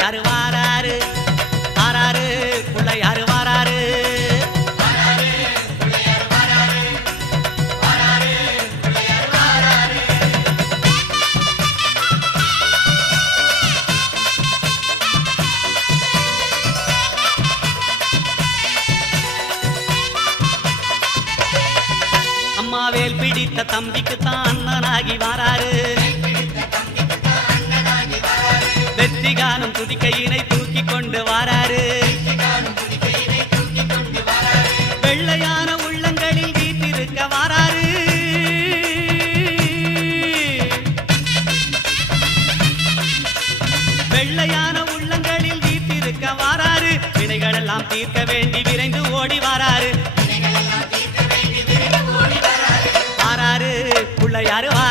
யாரு வாராரு வாராரு புள்ள யாரு வாராரு அம்மாவேல் பிடித்த தம்பிக்குத்தான் அண்ணனாகி வாராரு வெற்றி காணும் துதிக்கையினை தூக்கி கொண்டு வாராரு வெள்ளையான உள்ளங்களில் வீட்டிருக்க வாராரு வெள்ளையான உள்ளங்களில் வீட்டிருக்க வாராரு வினைகளெல்லாம் தீர்க்க வேண்டி விரைந்து ஓடி வாராரு வாராரு பிள்ளையாரு